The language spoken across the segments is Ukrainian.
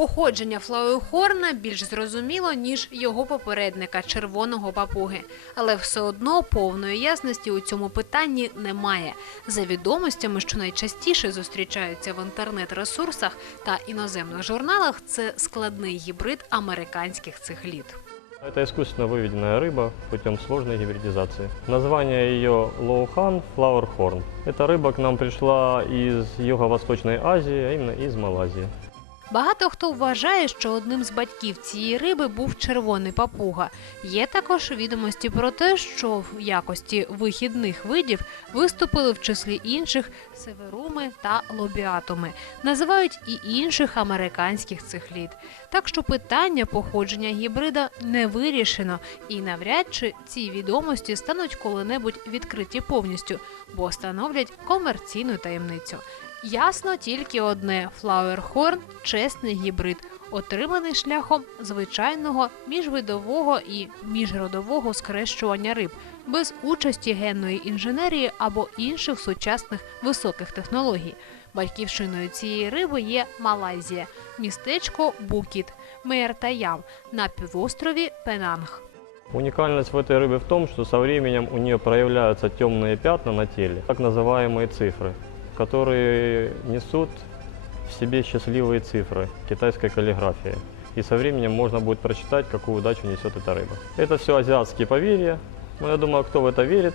Походження флауерхорна більш зрозуміло, ніж його попередника – червоного папуги. Але все одно повної ясності у цьому питанні немає. За відомостями, що найчастіше зустрічаються в інтернет-ресурсах та іноземних журналах, це складний гібрид американських цихлід. Это искусственно выведенная рыба путем сложной гибридизации. Название ее лоухан флауерхорн. Эта рыба к нам пришла из Юго-Восточной Азии, а именно из Малайзии. Багато хто вважає, що одним з батьків цієї риби був червоний папуга. Є також відомості про те, що в якості вихідних видів виступили в числі інших северуми та лобіатуми. Називають і інших американських цихлід. Так що питання походження гібрида не вирішено, і навряд чи ці відомості стануть коли-небудь відкриті повністю, бо становлять комерційну таємницю. Ясно тільки одне – флауерхорн – чесний гібрид, отриманий шляхом звичайного міжвидового і міжродового скрещування риб, без участі генної інженерії або інших сучасних високих технологій. Батьківщиною цієї риби є Малайзія, містечко Букіт, Меертаям на півострові Пенанг. Уникальность в этой рыбе в том, что со временем у нее проявляются темные пятна на теле, так называемые цифры, которые несут в себе счастливые цифры китайской каллиграфии. И со временем можно будет прочитать, какую удачу несет эта рыба. Это все азиатские поверья, но я думаю, кто в это верит,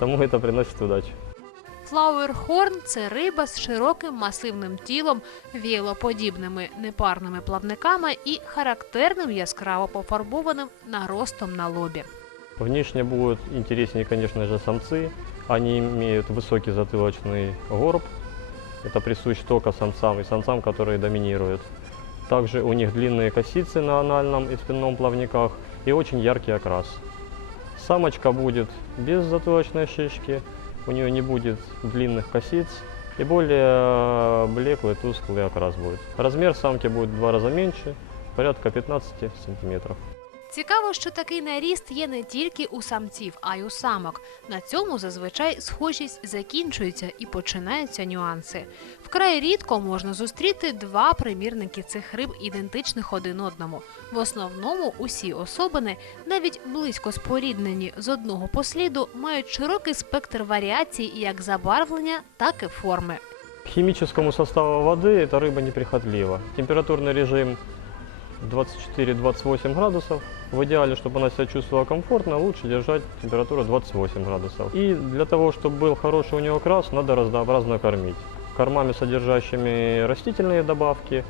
тому это приносит удачу. Флауерхорн – це риба з широким масивним тілом, віялоподібними непарними плавниками і характерним яскраво пофарбованим наростом на лобі. Внешне будут интереснее, конечно же, самцы. Они имеют высокий затылочный горб. Это присущ только самцам и самцам, которые доминируют. Также у них длинные косицы на анальном и спинном плавниках и очень яркий окрас. Самочка будет без затылочной шишки, у нее не будет длинных косиц и более блеклый, тусклый окрас будет. Размер самки будет в 2 раза меньше, порядка 15 сантиметров. Цікаво, що такий наріст є не тільки у самців, а й у самок. На цьому зазвичай схожість закінчується і починаються нюанси. Вкрай рідко можна зустріти два примірники цих риб, ідентичних один одному. В основному усі особини, навіть близько споріднені з одного посліду, мають широкий спектр варіацій як забарвлення, так і форми. К химическому составу воды эта рыба неприхотлива. Температурный режим 24-28 градусов. В идеале, чтобы она себя чувствовала комфортно, лучше держать температуру 28 градусов. И для того, чтобы был хороший у нее окрас, надо разнообразно кормить. Кормами, содержащими растительные добавки,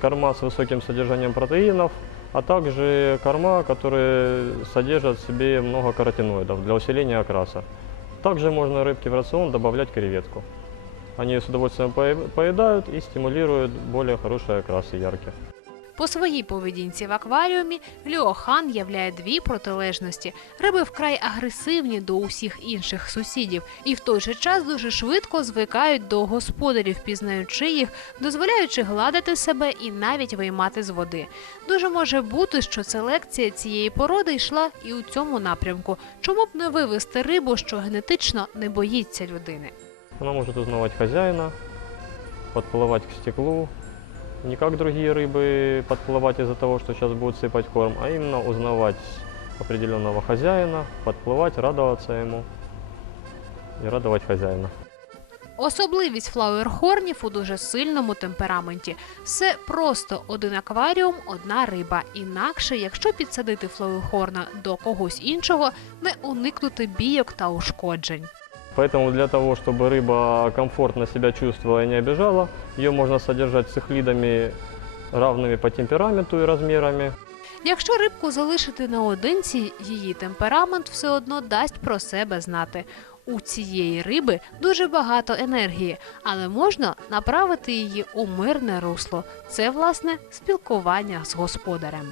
корма с высоким содержанием протеинов, а также корма, которые содержат в себе много каротиноидов для усиления окраса. Также можно рыбке в рацион добавлять креветку. Они ее с удовольствием поедают и стимулируют более хороший окрас и яркий. По своїй поведінці в акваріумі ліохан являє дві протилежності. Риби вкрай агресивні до усіх інших сусідів і в той же час дуже швидко звикають до господарів, пізнаючи їх, дозволяючи гладити себе і навіть виймати з води. Дуже може бути, що селекція цієї породи йшла і у цьому напрямку. Чому б не вивести рибу, що генетично не боїться людини? Она может узнавать хозяина, подплывать к стеклу. Не как другие рыбы подплывать из-за того, что сейчас будут сыпать корм, а именно узнавать определенного хозяина, подплывать, радоваться ему и радовать хозяина. Особливість флауерхорнів у дуже сильному темпераменті. Все просто один акваріум, одна риба. Інакше, якщо підсадити флауерхорна до когось іншого, не уникнути бійок та ушкоджень. Поэтому для того, чтобы рыба комфортно себя чувствовала и не обижала, ее можно содержать цихлидами, равными по темпераменту и размерами. Якщо рибку залишити наодинці, її темперамент все одно дасть про себе знати. У цієї риби дуже багато енергії, але можна направити її у мирне русло. Це, власне, спілкування з господарем.